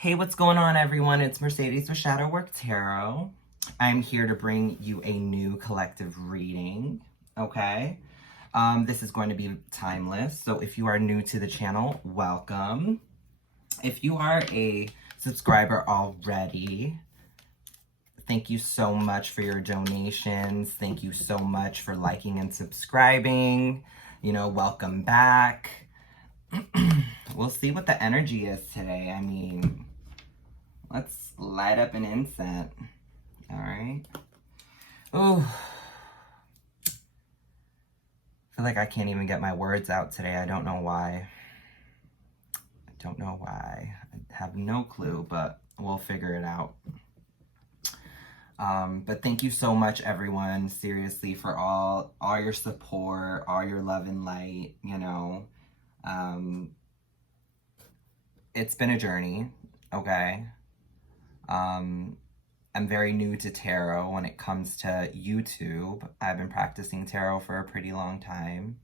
Hey, what's going on, everyone? It's Mercedes with Shadowwrktarot. I'm here to bring you a new collective reading, okay? This is going to be timeless, so if you are new to the channel, welcome. If you are a subscriber already, thank you so much for your donations. Thank you so much for liking and subscribing. You know, welcome back. We'll see what the energy is today. I mean, let's light up an incense. All right. Oh, I feel like I can't even get my words out today. I don't know why. I have no clue, but we'll figure it out. But thank you so much, everyone, seriously, for all your support, all your love and light, you know. It's been a journey, okay? I'm very new to tarot when it comes to YouTube. I've been practicing tarot for a pretty long time.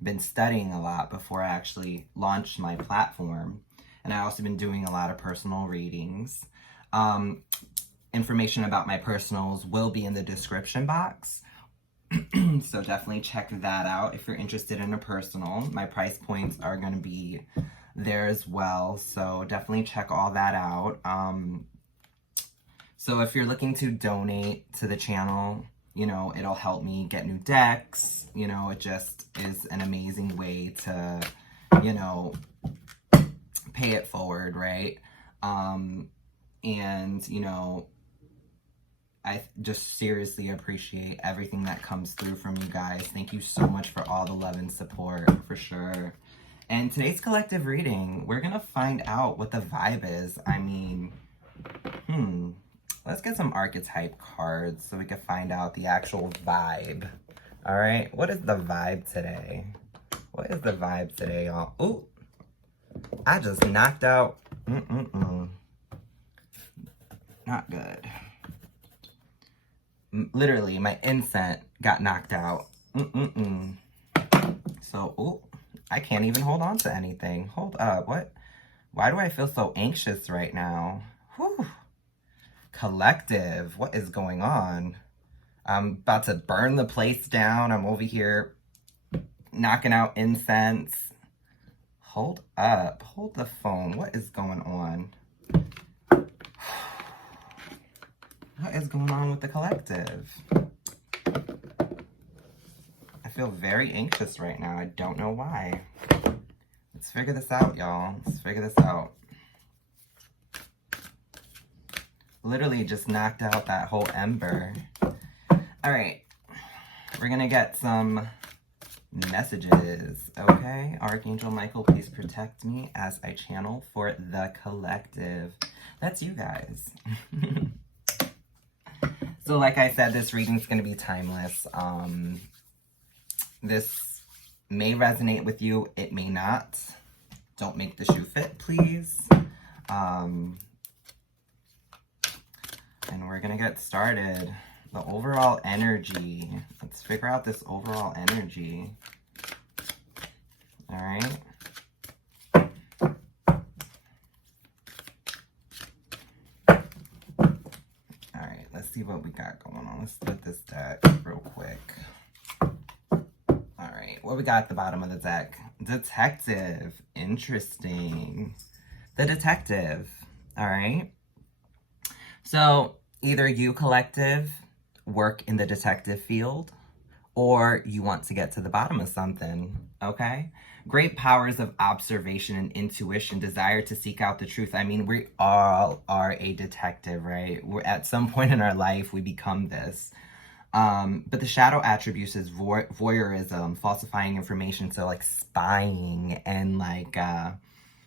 I've been studying a lot before I actually launched my platform. And I've also been doing a lot of personal readings. Information about my personals will be in the description box. So definitely check that out if you're interested in a personal. My price points are going to be there as well. So definitely check all that out. So if you're looking to donate to the channel, you know, it'll help me get new decks. You know, it just is an amazing way to, you know, pay it forward, right? And, you know, I just seriously appreciate everything that comes through from you guys. Thank you so much for all the love and support, for sure. And today's collective reading, we're going to find out what the vibe is. I mean, let's get some archetype cards so we can find out the actual vibe. All right, what is the vibe today? What is the vibe today, y'all? Ooh, I just knocked out. Not good. Literally, my incense got knocked out. So, ooh, I can't even hold on to anything. Hold up, what? Why do I feel so anxious right now? Whew. Collective, what is going on? I'm about to burn the place down. I'm over here knocking out incense. Hold up, hold the phone. What is going on? What is going on with the collective? I feel very anxious right now. I don't know why. Let's figure this out, y'all. Let's figure this out. Literally just knocked out that whole ember. All right. We're going to get some messages, okay? Archangel Michael, please protect me as I channel for the collective. That's you guys. So like I said, this reading's going to be timeless. This may resonate with you. It may not. Don't make the shoe fit, please. And we're going to get started. The overall energy. Let's figure out this overall energy. All right. Let's see what we got going on. Let's split this deck real quick. All right, what we got at the bottom of the deck? Detective. Interesting. The detective. All right. So either you, collective, work in the detective field, or you want to get to the bottom of something, okay? Great powers of observation and intuition, desire to seek out the truth. I mean, we all are a detective, right? We're at some point in our life, we become this. But the shadow attributes is voyeurism, falsifying information, so like spying and like,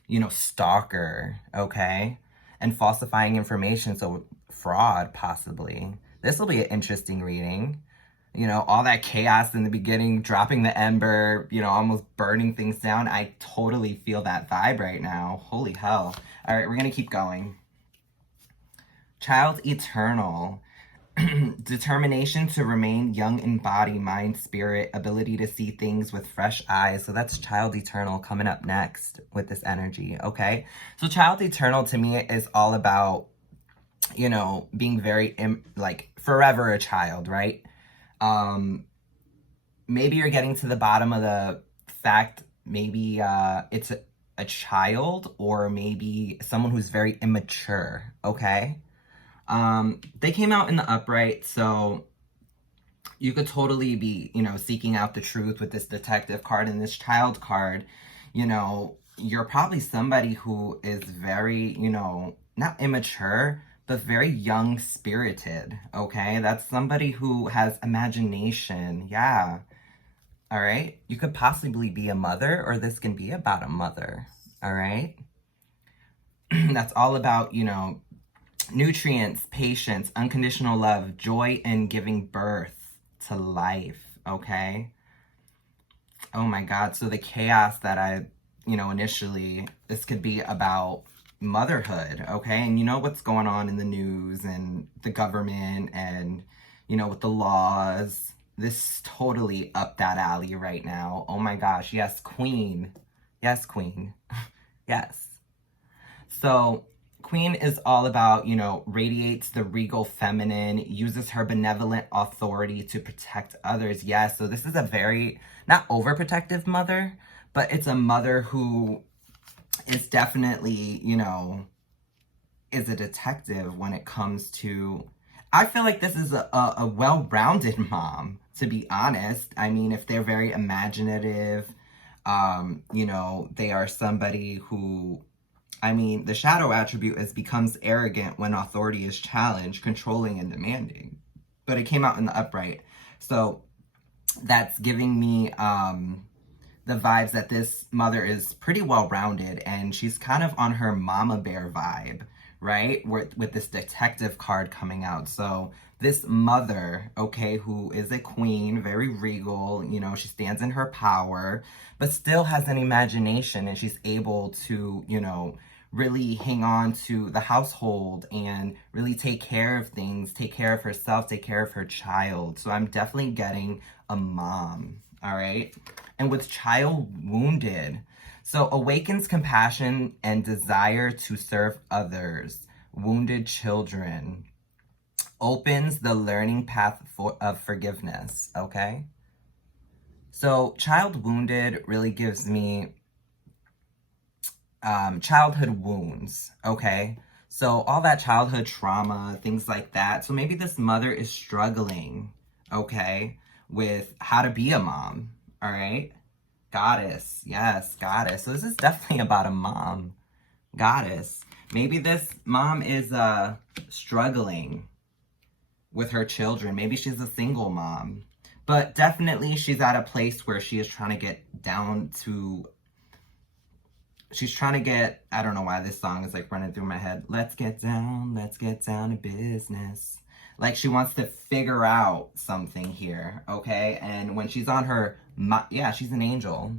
you know, stalker, okay? And falsifying information, so fraud, possibly. This will be an interesting reading. You know, all that chaos in the beginning, dropping the ember, you know, almost burning things down. I totally feel that vibe right now. Holy hell. All right, we're going to keep going. Child eternal. Determination to remain young in body, mind, spirit, ability to see things with fresh eyes. So that's Child Eternal coming up next with this energy, okay? So Child Eternal to me is all about, you know, being very, like, forever a child, right? Maybe you're getting to the bottom of the fact, maybe it's a child, or maybe someone who's very immature, okay? They came out in the upright, so you could totally be, you know, seeking out the truth with this detective card and this child card. You know, you're probably somebody who is very, you know, not immature, but very young spirited, okay? That's somebody who has imagination, yeah. All right? You could possibly be a mother, or this can be about a mother, all right? That's all about, you know, nutrients, patience, unconditional love, joy in giving birth to life, okay? Oh my God, so the chaos that I, you know, initially, this could be about motherhood, okay? And you know what's going on in the news and the government and, you know, with the laws. This is totally up that alley right now. Oh my gosh, yes, queen. Yes, queen. Yes. So Queen is all about, you know, radiates the regal feminine, uses her benevolent authority to protect others. Yes, so this is a very, not overprotective mother, but it's a mother who is definitely, you know, is a detective when it comes to, I feel like this is a well-rounded mom, to be honest. I mean, if they're very imaginative, you know, they are somebody who, I mean, the shadow attribute is becomes arrogant when authority is challenged, controlling and demanding. But it came out in the upright. So that's giving me the vibes that this mother is pretty well-rounded, and she's kind of on her mama bear vibe, right? With this detective card coming out. So this mother, okay, who is a queen, very regal, you know, she stands in her power, but still has an imagination, and she's able to, you know, really hang on to the household and really take care of things, take care of herself, take care of her child. So I'm definitely getting a mom, all right? And with child wounded, so awakens compassion and desire to serve others, wounded children, opens the learning path of forgiveness, okay? So child wounded really gives me childhood wounds, okay? So all that childhood trauma, things like that. So maybe this mother is struggling, okay, with how to be a mom, all right? Goddess, yes, goddess. So this is definitely about a mom, goddess. Maybe this mom is struggling with her children. Maybe she's a single mom. But definitely she's at a place where she is trying to get down to, she's trying to get, I don't know why this song is like running through my head. Let's get down to business. Like she wants to figure out something here, okay? And when she's on her, yeah, she's an angel.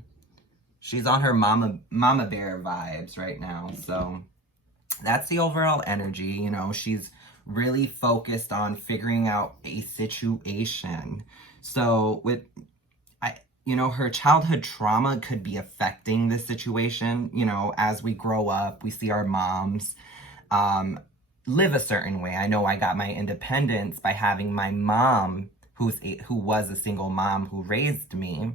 She's on her mama bear vibes right now. So that's the overall energy. You know, she's really focused on figuring out a situation. So with, you know, her childhood trauma could be affecting this situation. You know, as we grow up, we see our moms live a certain way. I know I got my independence by having my mom, who was a single mom who raised me.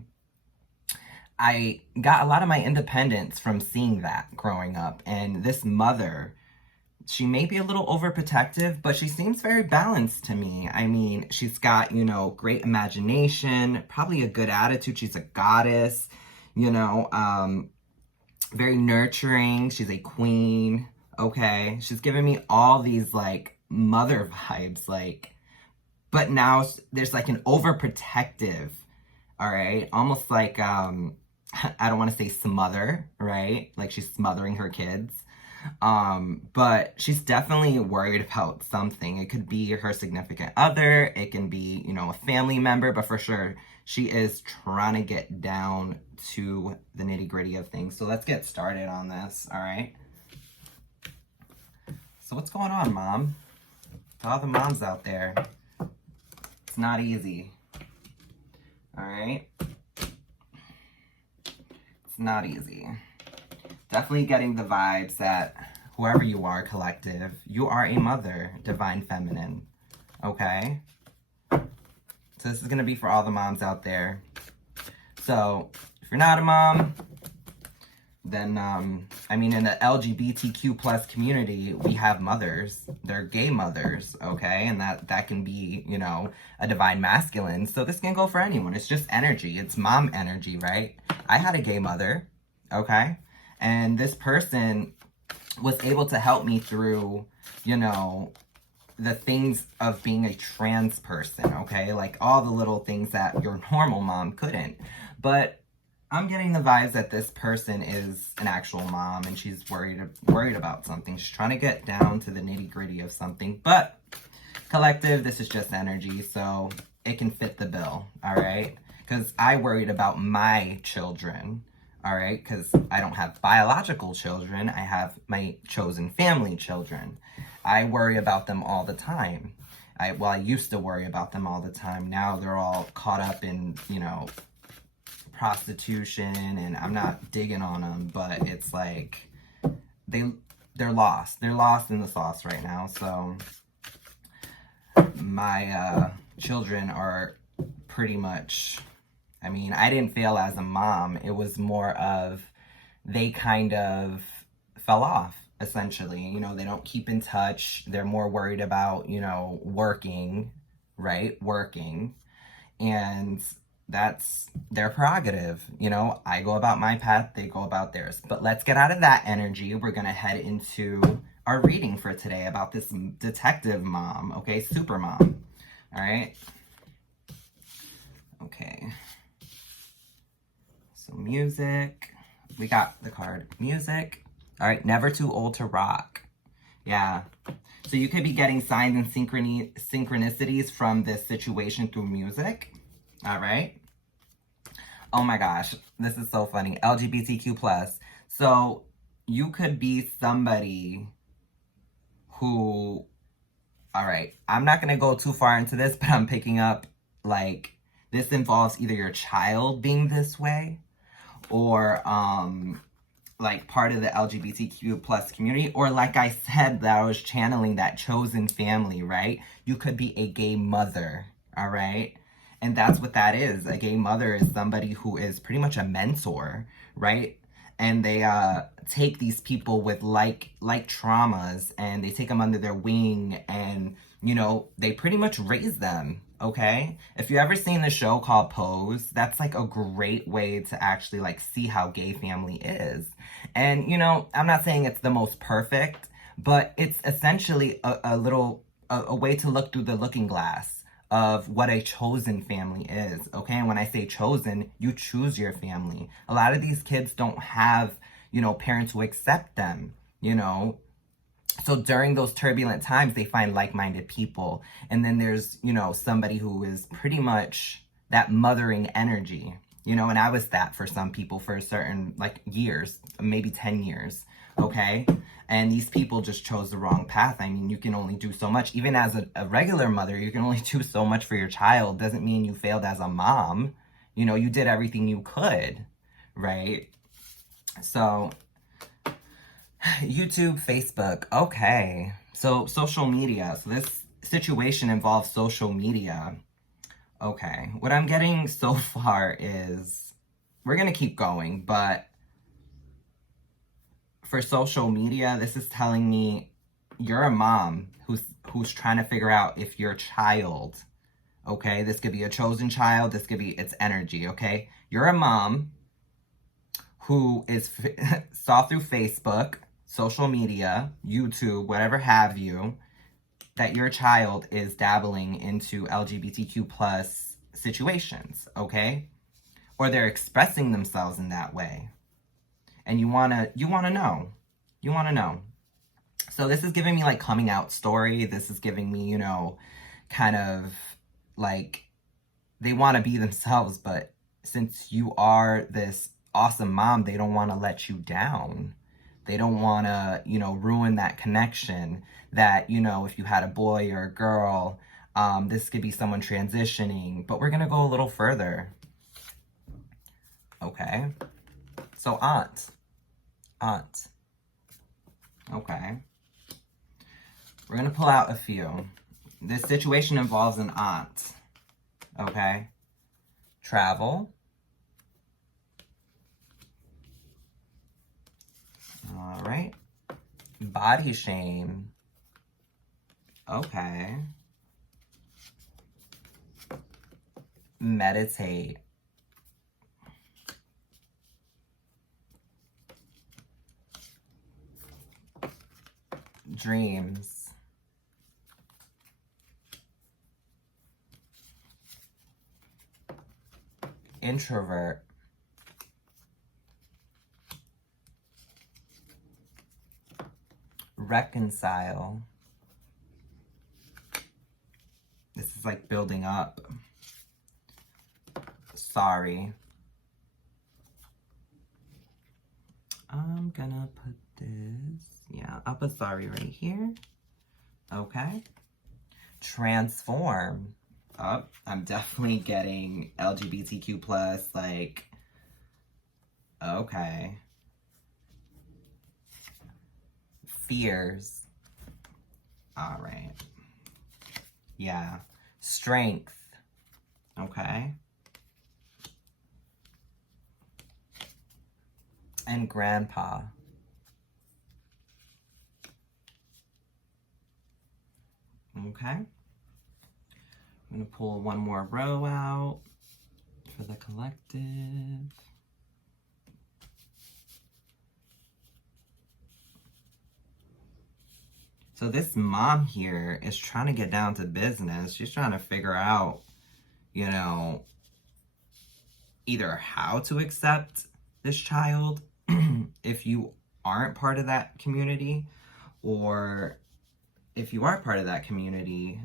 I got a lot of my independence from seeing that growing up. And this mother, she may be a little overprotective, but she seems very balanced to me. I mean, she's got, you know, great imagination, probably a good attitude. She's a goddess, you know, very nurturing. She's a queen, okay? She's giving me all these, like, mother vibes, like, but now there's, like, an overprotective, all right? Almost like, I don't want to say smother, right? Like she's smothering her kids. But she's definitely worried about something. It could be her significant other. It can be, you know, a family member, but for sure she is trying to get down to the nitty gritty of things. So let's get started on this. All right. So what's going on, Mom? To all the moms out there, It's not easy. All right? It's not easy. Definitely getting the vibes that whoever you are, collective, you are a mother, divine feminine. Okay? So this is going to be for all the moms out there. So if you're not a mom, then, I mean, in the LGBTQ plus community, we have mothers. They're gay mothers, okay? And that can be, you know, a divine masculine. So this can go for anyone. It's just energy. It's mom energy, right? I had a gay mother, okay? And this person was able to help me through, you know, the things of being a trans person, okay? Like all the little things that your normal mom couldn't. But I'm getting the vibes that this person is an actual mom and she's worried about something. She's trying to get down to the nitty-gritty of something. But collective, this is just energy, so it can fit the bill, all right? Because I worried about my children, all right? Because I don't have biological children. I have my chosen family children. I worry about them all the time. I used to worry about them all the time. Now they're all caught up in, you know, prostitution, and I'm not digging on them, but it's like they're lost. They're lost in the sauce right now. So my children are pretty much, I mean, I didn't fail as a mom. It was more of they kind of fell off, essentially. You know, they don't keep in touch. They're more worried about, you know, working, right? Working. And that's their prerogative. You know, I go about my path, they go about theirs. But let's get out of that energy. We're going to head into our reading for today about this detective mom, okay? Super mom. All right? Okay. So music. We got the card music. All right, never too old to rock. Yeah. So you could be getting signs and synchronicities from this situation through music. All right. Oh my gosh, this is so funny. LGBTQ plus. So you could be somebody who, all right, I'm not going to go too far into this, but I'm picking up like this involves either your child being this way or like part of the LGBTQ plus community, or like I said, that I was channeling that chosen family, right? You could be a gay mother, all right? And that's what that is. A gay mother is somebody who is pretty much a mentor, right? And they take these people with like traumas and they take them under their wing and, you know, they pretty much raise them, okay? If you ever seen the show called Pose, that's like a great way to actually like see how gay family is. And, you know, I'm not saying it's the most perfect, but it's essentially a way to look through the looking glass of what a chosen family is, okay? And when I say chosen, you choose your family. A lot of these kids don't have, you know, parents who accept them, you know? So during those turbulent times, they find like-minded people. And then there's, you know, somebody who is pretty much that mothering energy, you know? And I was that for some people for a certain, like, years, maybe 10 years, okay? And these people just chose the wrong path. I mean, you can only do so much. Even as a regular mother, you can only do so much for your child. Doesn't mean you failed as a mom. You know, you did everything you could, right? So, YouTube, Facebook, okay. So, social media. So, this situation involves social media. Okay. What I'm getting so far is, we're going to keep going, but for social media, this is telling me you're a mom who's trying to figure out if your child, okay, this could be a chosen child, this could be its energy, okay? You're a mom who saw through Facebook, social media, YouTube, whatever have you, that your child is dabbling into LGBTQ plus situations, okay? Or they're expressing themselves in that way. And you wanna know. So this is giving me like coming out story. This is giving me, you know, kind of like they want to be themselves, but since you are this awesome mom, they don't want to let you down. They don't want to, you know, ruin that connection that, you know, if you had a boy or a girl, This could be someone transitioning, but we're going to go a little further. Okay. So aunt. Okay. We're going to pull out a few. This situation involves an aunt. Okay. Travel. All right. Body shame. Okay. Meditate. Dreams. Introvert. Reconcile. This is like building up. Sorry. I'm gonna put this, yeah, I'll put sorry right here. Okay. Transform. Oh, I'm definitely getting LGBTQ plus, like, okay. Fears. All right. Yeah. Strength. Okay. And grandpa. Okay. I'm going to pull one more row out for the collective. So this mom here is trying to get down to business. She's trying to figure out, you know, either how to accept this child if you aren't part of that community, or if you are part of that community,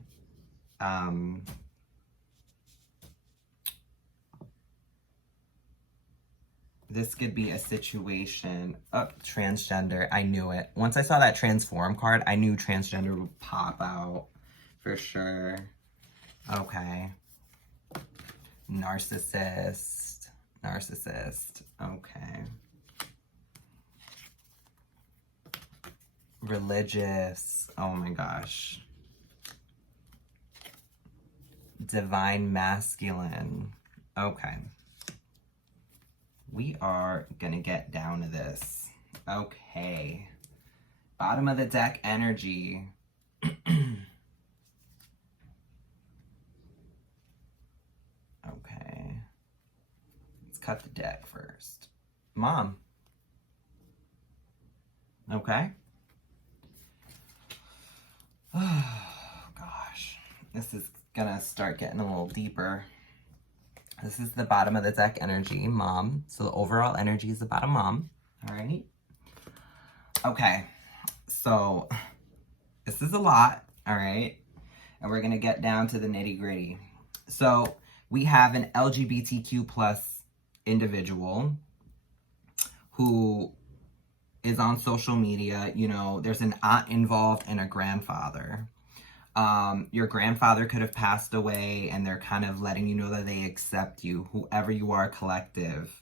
this could be a situation of transgender. I knew it. Once I saw that transform card, I knew transgender would pop out for sure. Okay. Narcissist. Okay. Religious. Oh my gosh. Divine masculine. Okay. We are gonna get down to this. Okay. Bottom of the deck energy. Okay. Let's cut the deck first. Mom. Okay. Oh, gosh. This is gonna start getting a little deeper. This is the bottom of the deck energy, mom. So the overall energy is about a mom. All right. Okay. So this is a lot. All right. And we're going to get down to the nitty gritty. So we have an LGBTQ plus individual who is on social media. You know, there's an aunt involved and a grandfather. Your grandfather could have passed away and they're kind of letting you know that they accept you, whoever you are, collective.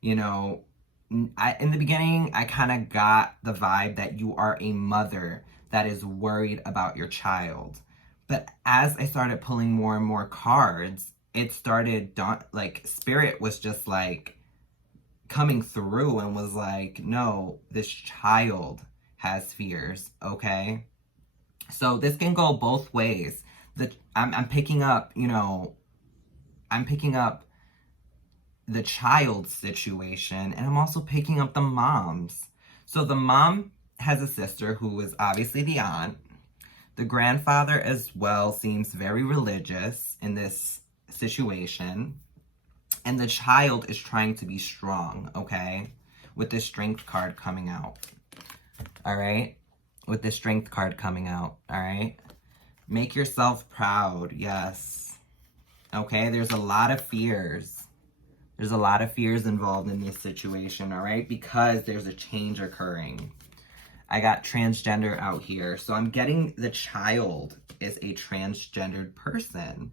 You know, in the beginning, I kind of got the vibe that you are a mother that is worried about your child. But as I started pulling more and more cards, it started, like, Spirit was just like coming through and was like, no, this child has fears, okay? So this can go both ways. I'm picking up, you know, I'm picking up the child's situation, and I'm also picking up the mom's. So the mom has a sister who is obviously the aunt. The grandfather as well seems very religious in this situation. And the child is trying to be strong, okay? With the strength card coming out. All right? With the strength card coming out, all right? Make yourself proud, yes. Okay, there's a lot of fears. There's a lot of fears involved in this situation, all right? Because there's a change occurring. I got transgender out here. So I'm getting the child is a transgendered person.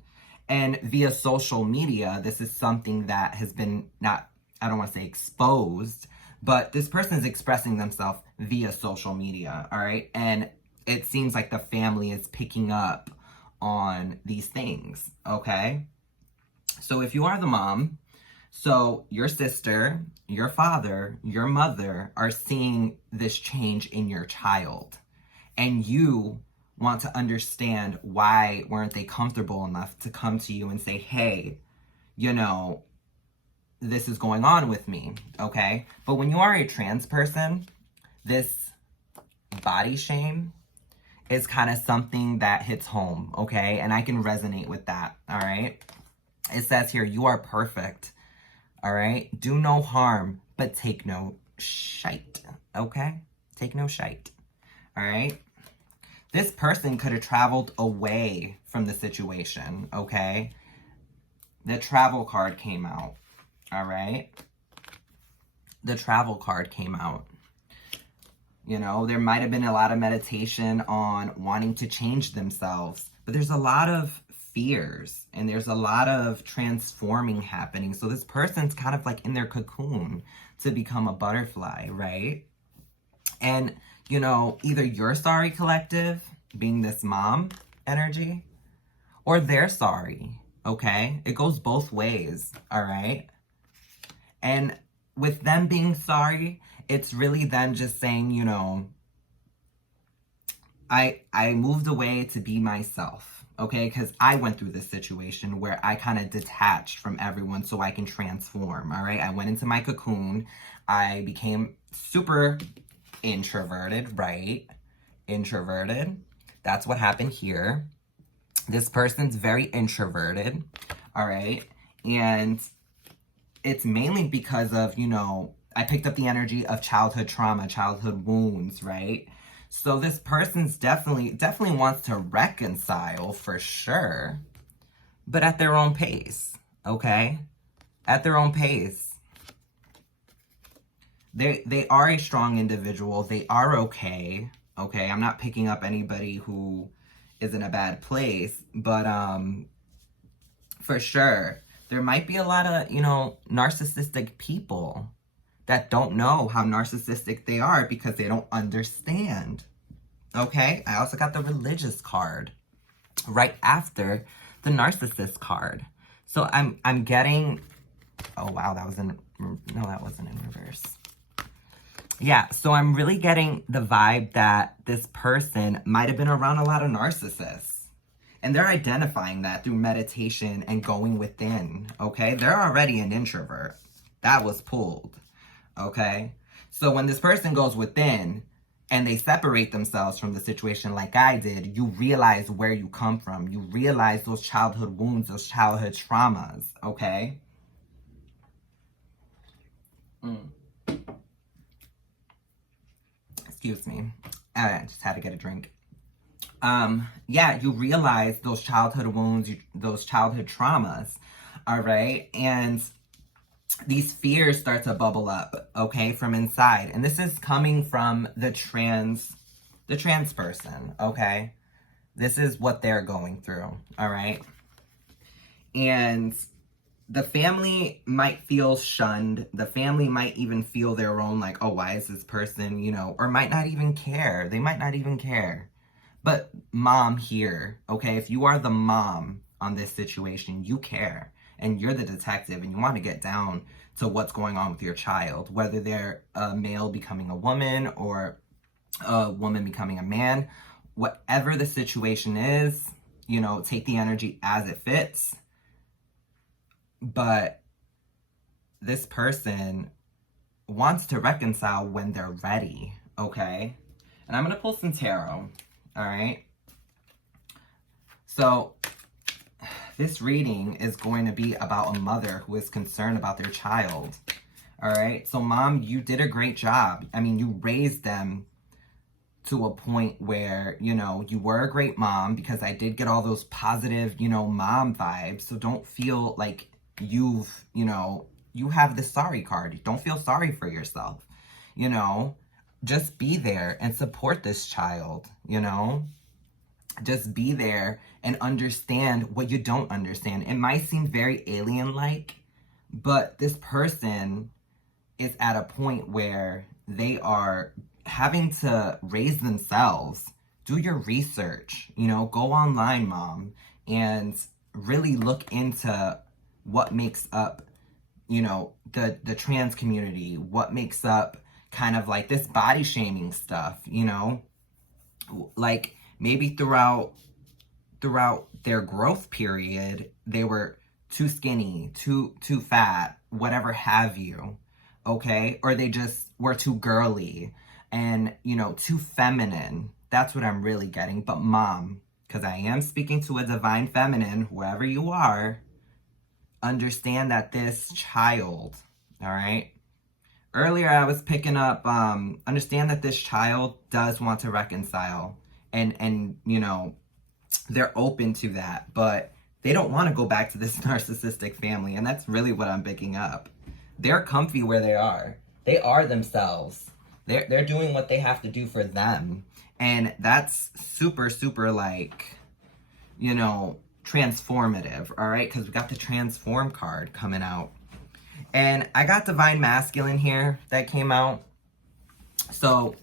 And via social media, this is something that has been not, I don't want to say exposed, but this person is expressing themselves via social media, all right? And it seems like the family is picking up on these things, okay? So if you are the mom, so your sister, your father, your mother are seeing this change in your child. And you want to understand why weren't they comfortable enough to come to you and say, hey, you know, this is going on with me, okay? But when you are a trans person, this body shame is kind of something that hits home, okay? And I can resonate with that, all right? It says here, you are perfect, all right? Do no harm, but take no shite, okay? Take no shite, all right? This person could have traveled away from the situation, okay? The travel card came out, all right? The travel card came out. You know, there might have been a lot of meditation on wanting to change themselves, but there's a lot of fears and there's a lot of transforming happening. So this person's kind of like in their cocoon to become a butterfly, right? And, you know, either you're sorry, collective, being this mom energy, or they're sorry, okay? It goes both ways, all right? And with them being sorry, it's really them just saying, you know, I moved away to be myself, okay? Because I went through this situation where I kind of detached from everyone so I can transform, all right? I went into my cocoon. I became super introverted, right? Introverted. That's what happened here. This person's very introverted, all right? And it's mainly because of, you know, I picked up the energy of childhood trauma, childhood wounds, right? So this person's definitely wants to reconcile for sure, but at their own pace, okay? At their own pace. They are a strong individual. They are okay, okay? I'm not picking up anybody who is in a bad place, but for sure, there might be a lot of, you know, narcissistic people that don't know how narcissistic they are because they don't understand, okay? I also got the religious card right after the narcissist card. So I'm getting, oh wow, that was in, no, that wasn't in reverse. Yeah, so I'm really getting the vibe that this person might have been around a lot of narcissists. And they're identifying that through meditation and going within, okay? They're already an introvert. That was pulled, okay? So when this person goes within and they separate themselves from the situation like I did, you realize where you come from. You realize those childhood wounds, those childhood traumas, okay? Excuse me. I just had to get a drink. Yeah, you realize those childhood wounds, those childhood traumas, all right? And these fears start to bubble up, okay, from inside. And this is coming from the trans person, okay? This is what they're going through, all right? And the family might feel shunned. The family might even feel their own, like, oh, why is this person, you know, or might not even care. They might not even care. But mom here, okay, if you are the mom on this situation, you care. And you're the detective and you want to get down to what's going on with your child, whether they're a male becoming a woman or a woman becoming a man. Whatever the situation is, you know, take the energy as it fits. But this person wants to reconcile when they're ready, okay? And I'm going to pull some tarot, all right? So this reading is going to be about a mother who is concerned about their child, all right? So mom, you did a great job. I mean, you raised them to a point where, you know, you were a great mom, because I did get all those positive, you know, mom vibes. So don't feel like you have the sorry card. Don't feel sorry for yourself, you know. just be there and support this child, you know? Just be there and understand what you don't understand. It might seem very alien-like, but this person is at a point where they are having to raise themselves. Do your research, you know, go online, mom, and really look into what makes up, you know, the trans community, what makes up kind of like this body shaming stuff, you know? Like, maybe throughout their growth period, they were too skinny, too fat, whatever have you, okay? Or they just were too girly and, you know, too feminine. That's what I'm really getting. But mom, because I am speaking to a divine feminine, whoever you are, understand that this child, all right? Earlier I was picking up, understand that this child does want to reconcile. And you know, they're open to that, but they don't want to go back to this narcissistic family, and that's really what I'm picking up. They're comfy where they are. They are themselves. They're doing what they have to do for them, and that's super, super, like, you know, transformative, all right? Because we got the transform card coming out. And I got divine masculine here that came out. So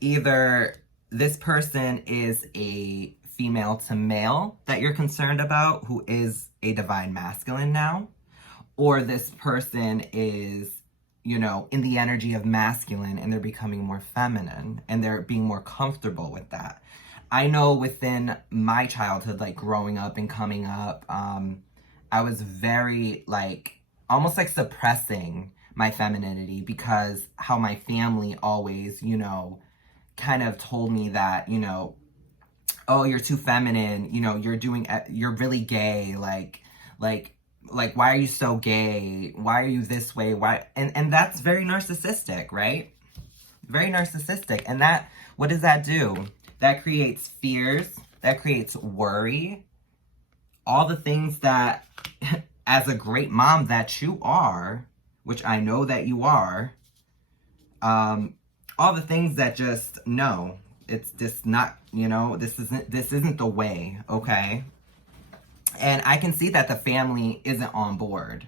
either this person is a female to male that you're concerned about who is a divine masculine now, or this person is, you know, in the energy of masculine and they're becoming more feminine and they're being more comfortable with that. I know within my childhood, like growing up and coming up, I was very like, almost like suppressing my femininity because how my family always, you know, kind of told me that, you know, oh, you're too feminine, you know, you're really gay, like, why are you so gay? Why are you this way? Why? And that's very narcissistic, right? Very narcissistic. And that, what does that do? That creates fears, that creates worry, all the things that, as a great mom that you are, which I know that you are, all the things that just, no, it's just not, you know, this isn't the way, okay? And I can see that the family isn't on board,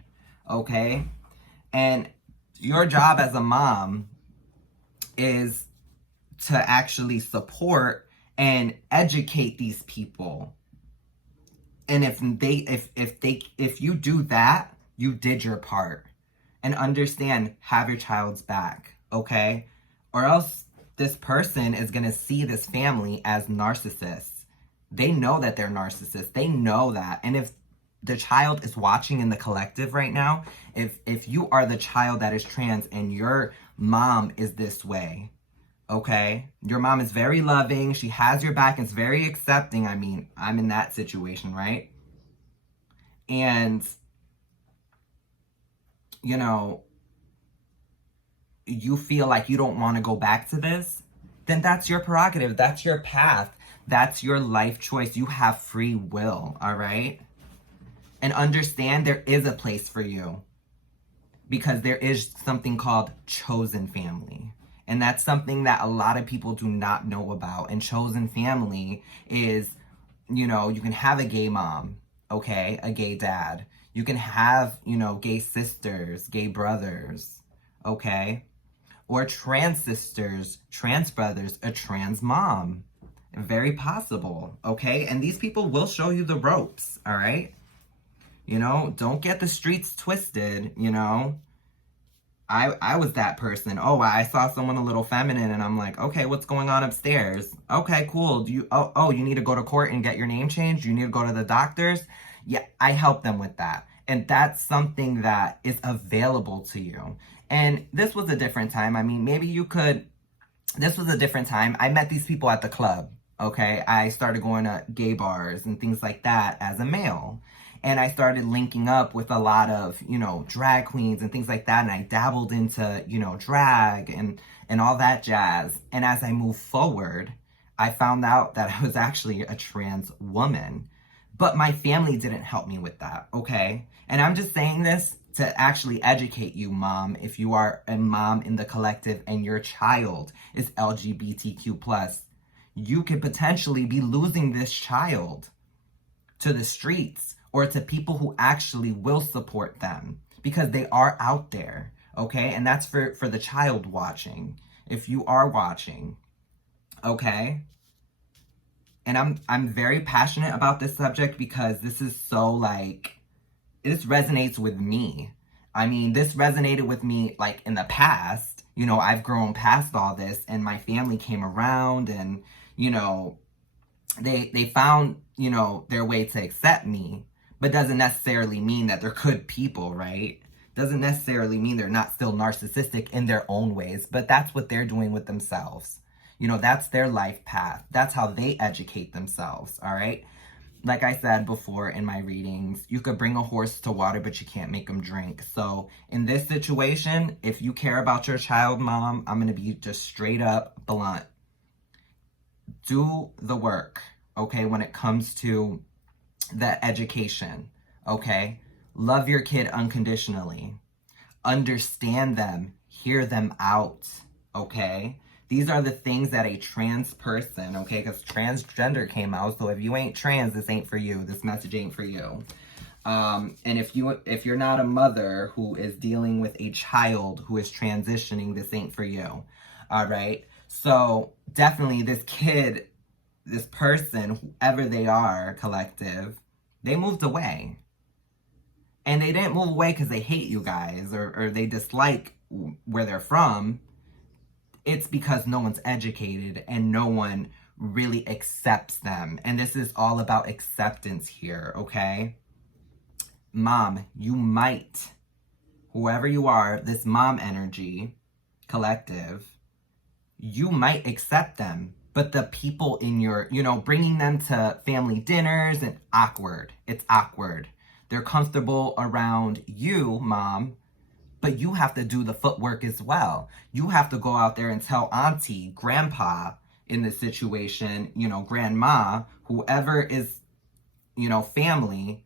okay? And your job as a mom is to actually support and educate these people. And if you do that, you did your part. And understand, have your child's back, okay? Or else this person is gonna see this family as narcissists. They know that they're narcissists. They know that. And if the child is watching in the collective right now, if you are the child that is trans and your mom is this way, okay? Your mom is very loving. She has your back. It's very accepting. I mean, I'm in that situation, right? And, you know, you feel like you don't want to go back to this, then that's your prerogative. That's your path. That's your life choice. You have free will, all right? And understand there is a place for you because there is something called chosen family. And that's something that a lot of people do not know about. And chosen family is, you know, you can have a gay mom, okay? A gay dad. You can have, you know, gay sisters, gay brothers, okay? Or trans sisters, trans brothers, a trans mom. Very possible, okay? And these people will show you the ropes, all right? You know, don't get the streets twisted, you know? I was that person. Oh, I saw someone a little feminine and I'm like, okay, what's going on upstairs? Okay, cool. Do you, you need to go to court and get your name changed? You need to go to the doctors? Yeah, I help them with that. And that's something that is available to you. And this was a different time. I mean, maybe you could, this was a different time. I met these people at the club, okay? I started going to gay bars and things like that as a male. And I started linking up with a lot of, you know, drag queens and things like that. And I dabbled into, you know, drag and all that jazz. And as I moved forward, I found out that I was actually a trans woman. But my family didn't help me with that, okay? And I'm just saying this to actually educate you, mom, if you are a mom in the collective and your child is LGBTQ+, you could potentially be losing this child to the streets or to people who actually will support them, because they are out there, okay? And that's for the child watching, if you are watching, okay? And I'm very passionate about this subject because this is so, like, this resonates with me. I mean, this resonated with me, like, in the past. You know, I've grown past all this, and my family came around, and, you know, they found, you know, their way to accept me, but doesn't necessarily mean that they're good people, right? Doesn't necessarily mean they're not still narcissistic in their own ways, but that's what they're doing with themselves. You know, that's their life path. That's how they educate themselves, all right? Like I said before in my readings, you could bring a horse to water, but you can't make them drink. So in this situation, if you care about your child, mom, I'm going to be just straight up blunt. Do the work, okay, when it comes to the education, okay? Love your kid unconditionally. Understand them. Hear them out, okay? These are the things that a trans person, okay, because transgender came out, so if you ain't trans, this ain't for you. This message ain't for you. And if you're not a mother who is dealing with a child who is transitioning, this ain't for you, all right? So definitely this kid, this person, whoever they are, collective, they moved away. And they didn't move away because they hate you guys or they dislike where they're from. It's because no one's educated and no one really accepts them. And this is all about acceptance here, okay? Mom, you might, whoever you are, this mom energy, collective, you might accept them. But the people in your, you know, bringing them to family dinners and awkward. It's awkward. They're comfortable around you, mom, but you have to do the footwork as well. You have to go out there and tell auntie, grandpa in this situation, you know, grandma, whoever is, you know, family,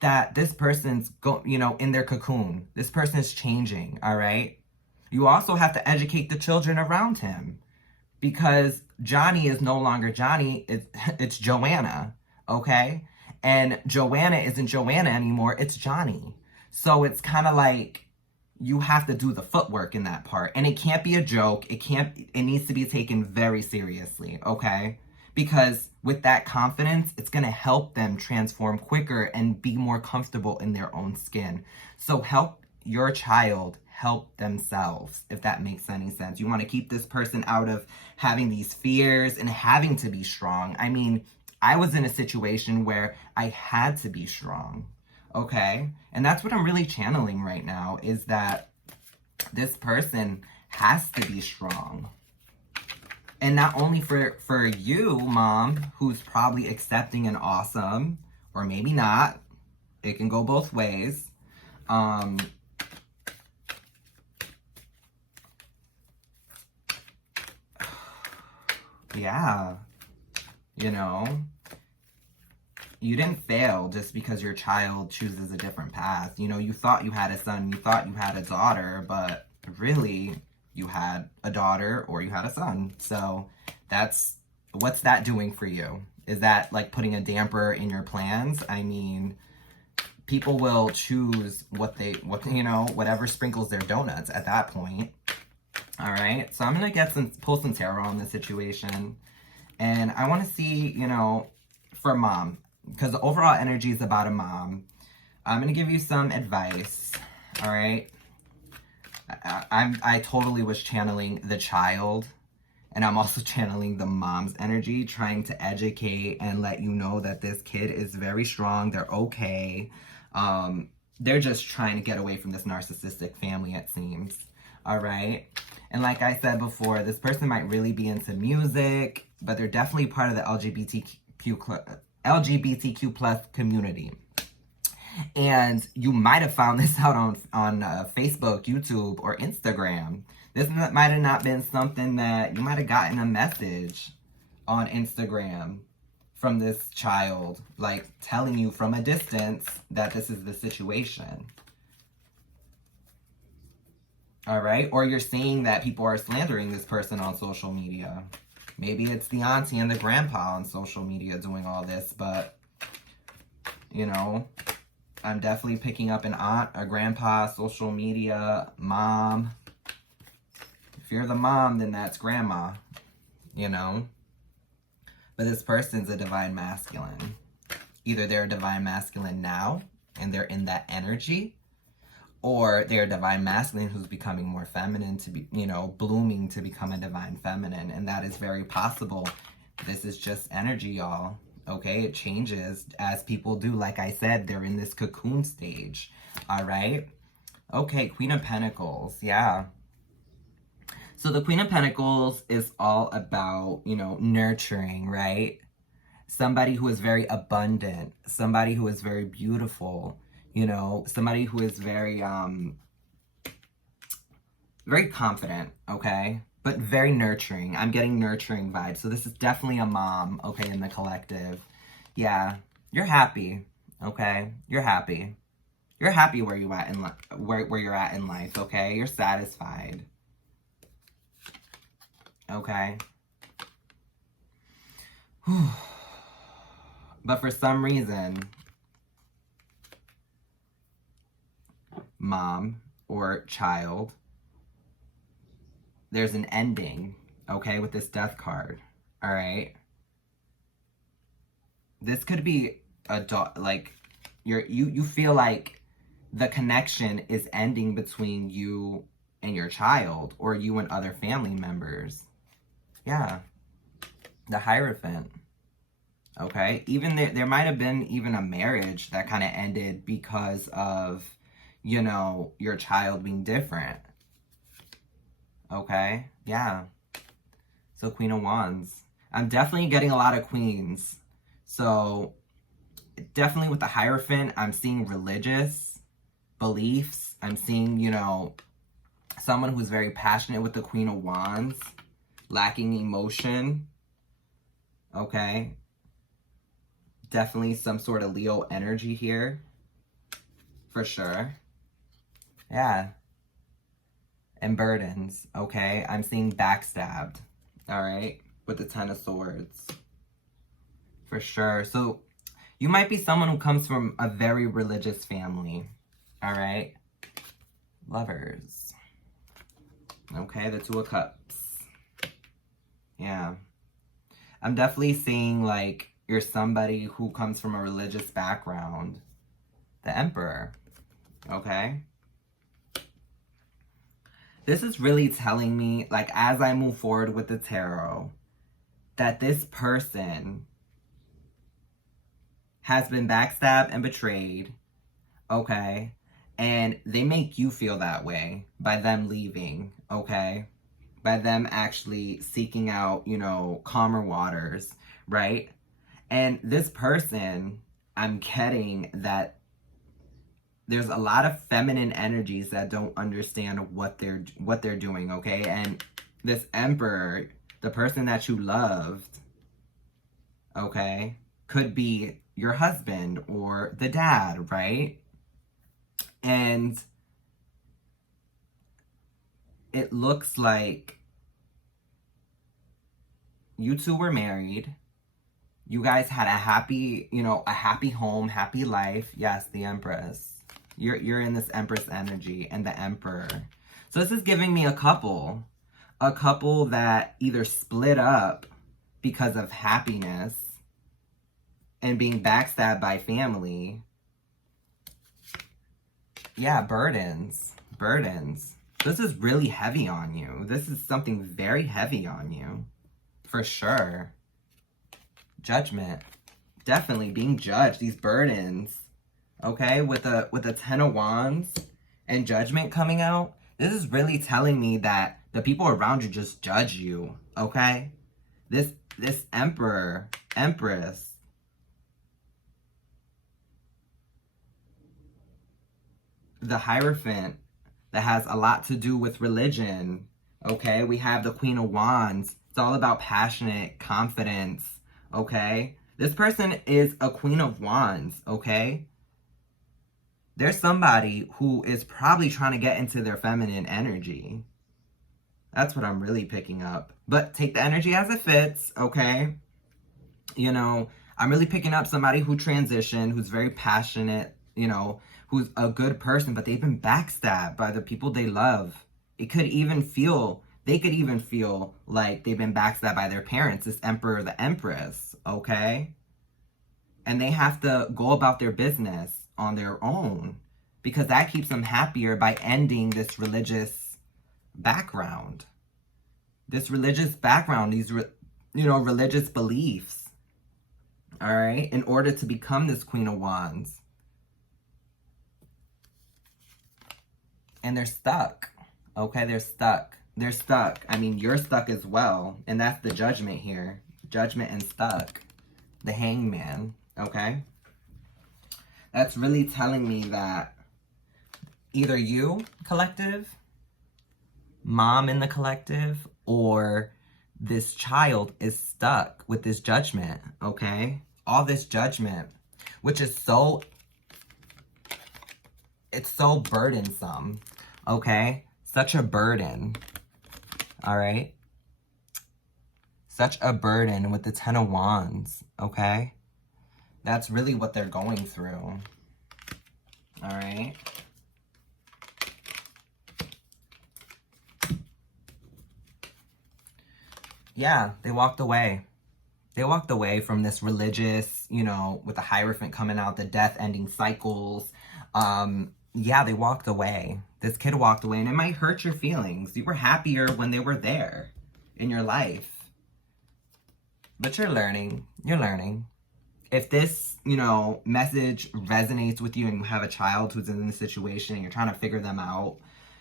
that this person's, you know, in their cocoon. This person is changing, all right? You also have to educate the children around him, because Johnny is no longer Johnny, it's Joanna, okay? And Joanna isn't Joanna anymore, it's Johnny. So it's kind of like, you have to do the footwork in that part. And it can't be a joke. It needs to be taken very seriously, okay? Because with that confidence, it's going to help them transform quicker and be more comfortable in their own skin. So help your child help themselves, if that makes any sense. You want to keep this person out of having these fears and having to be strong. I mean, I was in a situation where I had to be strong. Okay, and that's what I'm really channeling right now, is that this person has to be strong. And not only for you, mom, who's probably accepting and awesome, or maybe not. It can go both ways. Yeah, you know, you didn't fail just because your child chooses a different path. You know, you thought you had a son, you thought you had a daughter, but really you had a daughter or you had a son. So what's that doing for you? Is that like putting a damper in your plans? I mean, people will choose whatever sprinkles their donuts at that point. All right, so I'm gonna pull some tarot on this situation, and I want to see, you know, for mom, because the overall energy is about a mom. I'm gonna give you some advice. All right, I totally was channeling the child, and I'm also channeling the mom's energy, trying to educate and let you know that this kid is very strong. They're okay. They're just trying to get away from this narcissistic family, it seems. All right. And like I said before, this person might really be into music, but they're definitely part of the LGBTQ plus community. And you might have found this out on Facebook, YouTube, or Instagram. This might have not been something that you might have gotten a message on Instagram from this child, like telling you from a distance that this is the situation. All right? Or you're seeing that people are slandering this person on social media. Maybe it's the auntie and the grandpa on social media doing all this, but, you know, I'm definitely picking up an aunt, a grandpa, social media, mom. If you're the mom, then that's grandma, you know? But this person's a divine masculine. Either they're a divine masculine now, and they're in that energy, or they're a divine masculine who's becoming more feminine to be, you know, blooming to become a divine feminine. And that is very possible. This is just energy, y'all. Okay, it changes as people do. Like I said, they're in this cocoon stage. All right. Okay, Queen of Pentacles. Yeah. So the Queen of Pentacles is all about, you know, nurturing, right? Somebody who is very abundant, somebody who is very beautiful, you know, somebody who is very, very confident, okay? But very nurturing. I'm getting nurturing vibes. So this is definitely a mom, okay, in the collective. Yeah, you're happy, okay? You're happy. You're happy where you at in where you're at in life, okay? You're satisfied. Okay. But for some reason, mom or child, there's an ending, okay, with this death card, all right? This could be like you feel like the connection is ending between you and your child, or you and other family members. Yeah, the Hierophant. Okay, even there might have been even a marriage that kind of ended because of, you know, your child being different. Okay, yeah. So Queen of Wands. I'm definitely getting a lot of queens. So definitely with the Hierophant, I'm seeing religious beliefs. I'm seeing, you know, someone who's very passionate with the Queen of Wands, lacking emotion. Okay. Definitely some sort of Leo energy here. For sure. Yeah. And burdens. Okay. I'm seeing backstabbed. All right. With the Ten of Swords. For sure. So you might be someone who comes from a very religious family. All right. Lovers. Okay. The Two of Cups. Yeah. I'm definitely seeing like you're somebody who comes from a religious background. The Emperor. Okay. This is really telling me, like, as I move forward with the tarot, that this person has been backstabbed and betrayed. Okay. And they make you feel that way by them leaving. Okay. By them actually seeking out, you know, calmer waters, right? And this person, I'm getting that there's a lot of feminine energies that don't understand what they're doing, okay? And this Emperor, the person that you loved, okay, could be your husband or the dad, right? And it looks like you two were married. You guys had a happy, you know, a happy home, happy life. Yes, the Empress. You're in this Empress energy and the Emperor. So this is giving me a couple that either split up because of happiness and being backstabbed by family. Yeah, burdens. This is really heavy on you. This is something very heavy on you. For sure. Judgment. Definitely being judged. These burdens. Okay, with the Ten of Wands and Judgment coming out, this is really telling me that the people around you just judge you, okay? This Emperor, Empress, the Hierophant that has a lot to do with religion, okay? We have the Queen of Wands. It's all about passionate confidence, okay? This person is a Queen of Wands, okay? There's somebody who is probably trying to get into their feminine energy. That's what I'm really picking up. But take the energy as it fits, okay? You know, I'm really picking up somebody who transitioned, who's very passionate, you know, who's a good person, but they've been backstabbed by the people they love. They could even feel like they've been backstabbed by their parents, this emperor or the empress, okay? And they have to go about their business on their own because that keeps them happier by ending this religious background. These religious beliefs, all right, in order to become this Queen of Wands. And they're stuck, okay? They're stuck. I mean, you're stuck as well, and that's the Judgment here. Judgment and stuck. The Hangman, okay? That's really telling me that either you, collective, mom in the collective, or this child is stuck with this judgment, okay? All this judgment, which is it's so burdensome, okay? Such a burden, all right? Such a burden with the Ten of Wands, okay? That's really what they're going through, all right? Yeah, they walked away. They walked away from this religious, you know, with the Hierophant coming out, the death-ending cycles. Yeah, they walked away. This kid walked away, and it might hurt your feelings. You were happier when they were there in your life. But you're learning. You're learning. If this, you know, message resonates with you and you have a child who's in this situation and you're trying to figure them out,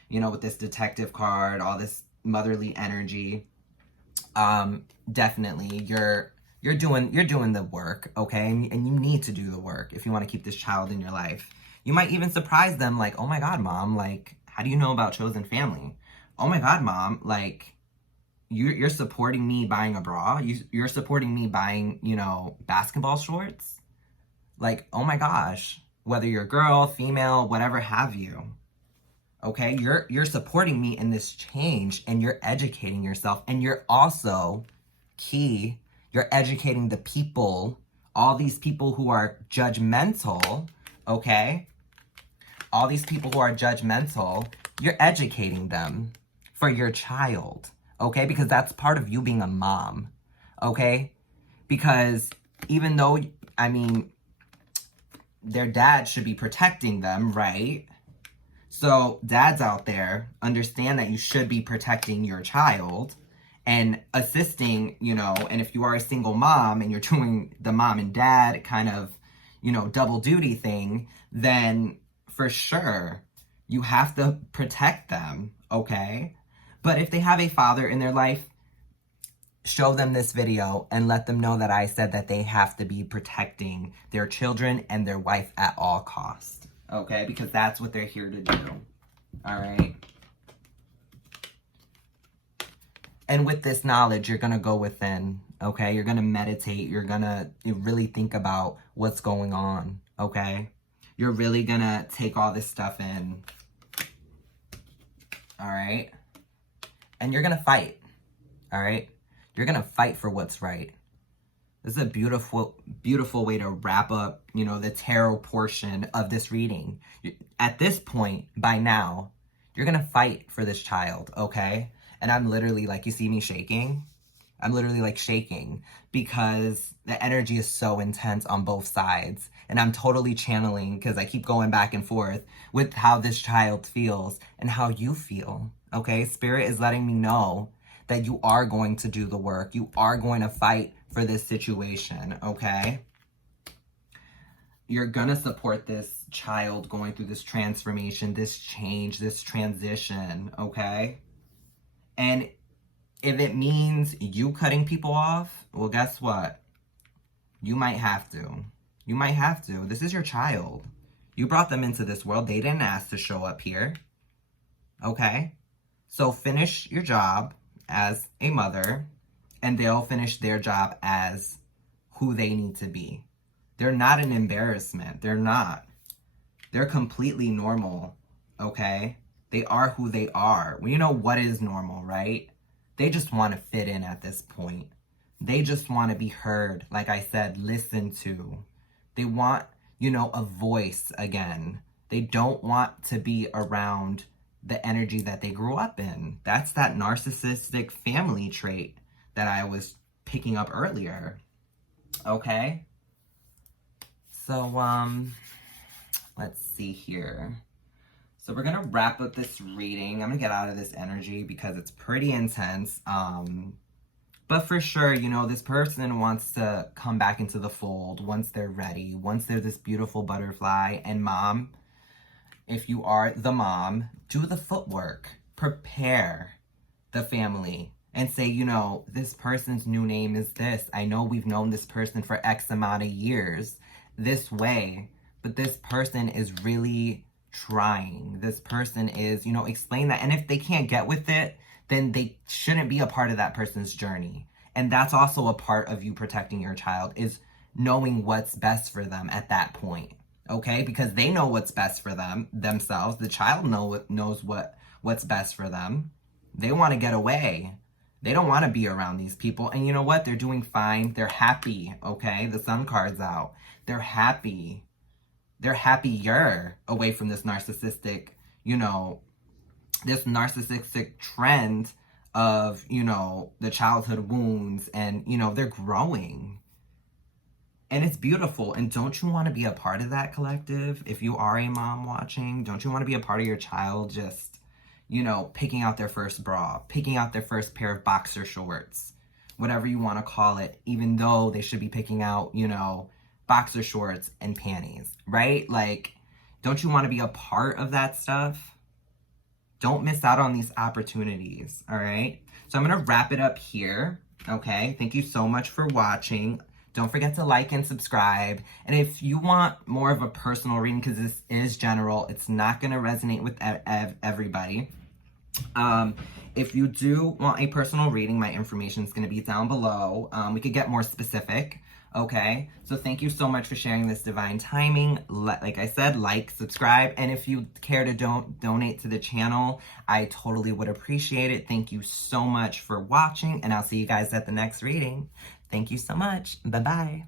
you know, with this detective card, all this motherly energy, definitely you're doing the work, okay? And you need to do the work if you want to keep this child in your life. You might even surprise them like, oh my God, mom, like, how do you know about chosen family? Oh my God, mom, like, you're supporting me buying a bra? You're supporting me buying, you know, basketball shorts? Like, oh my gosh, whether you're girl, female, whatever have you. Okay, you're supporting me in this change, and you're educating yourself, and you're also you're educating the people, all these people who are judgmental, okay? All these people who are judgmental, you're educating them for your child, okay? Because that's part of you being a mom, okay? Because even though, I mean, their dad should be protecting them, right? So dads out there, understand that you should be protecting your child and assisting, you know, and if you are a single mom and you're doing the mom and dad kind of, you know, double duty thing, then for sure you have to protect them, okay? But if they have a father in their life, show them this video and let them know that I said that they have to be protecting their children and their wife at all costs. Okay, because that's what they're here to do. All right. And with this knowledge, you're going to go within. Okay, you're going to meditate. You're going to really think about what's going on. Okay, you're really going to take all this stuff in. All right. And you're going to fight. All right. You're going to fight for what's right. This is a beautiful, beautiful way to wrap up, you know, the tarot portion of this reading. At this point, by now, you're going to fight for this child, okay? And I'm literally, like, you see me shaking? I'm literally, like, shaking because the energy is so intense on both sides. And I'm totally channeling because I keep going back and forth with how this child feels and how you feel, okay? Spirit is letting me know that you are going to do the work. You are going to fight for this situation, okay? You're gonna support this child going through this transformation, this change, this transition, okay? And if it means you cutting people off, well, guess what? You might have to. You might have to. This is your child. You brought them into this world. They didn't ask to show up here, okay? So finish your job as a mother, and they'll finish their job as who they need to be. They're not an embarrassment. They're not. They're completely normal, okay? They are who they are. Well, you know what is normal, right? They just want to fit in at this point. They just want to be heard, like I said, listened to. They want, a voice again. They don't want to be around the energy that they grew up in. That's that narcissistic family trait that I was picking up earlier. Okay? So, let's see here. So we're gonna wrap up this reading. I'm gonna get out of this energy because it's pretty intense. But for sure, this person wants to come back into the fold once they're ready, once they're this beautiful butterfly. And mom, if you are the mom, do the footwork. Prepare the family and say, this person's new name is this. I know we've known this person for X amount of years this way, but this person is really trying. This person is, explain that. And if they can't get with it, then they shouldn't be a part of that person's journey. And that's also a part of you protecting your child, is knowing what's best for them at that point. Okay? Because they know what's best for themselves. The child knows what's best for them. They want to get away. They don't want to be around these people. And you know what? They're doing fine. They're happy. Okay? The sun card's out. They're happy. They're happier away from this narcissistic, this narcissistic trend of, the childhood wounds, and, they're growing. And it's beautiful. And don't you want to be a part of that collective? If you are a mom watching, don't you want to be a part of your child just, picking out their first bra, picking out their first pair of boxer shorts, whatever you want to call it, even though they should be picking out, boxer shorts and panties, right? Like, don't you want to be a part of that stuff? Don't miss out on these opportunities, all right? So I'm going to wrap it up here, okay? Thank you so much for watching. Don't forget to like and subscribe. And if you want more of a personal reading, because this is general, it's not going to resonate with everybody. If you do want a personal reading, my information is going to be down below. We could get more specific. Okay, so thank you so much for sharing this divine timing. Like I said, like, subscribe, and if you care to donate to the channel, I totally would appreciate it. Thank you so much for watching, and I'll see you guys at the next reading. Thank you so much. Bye-bye.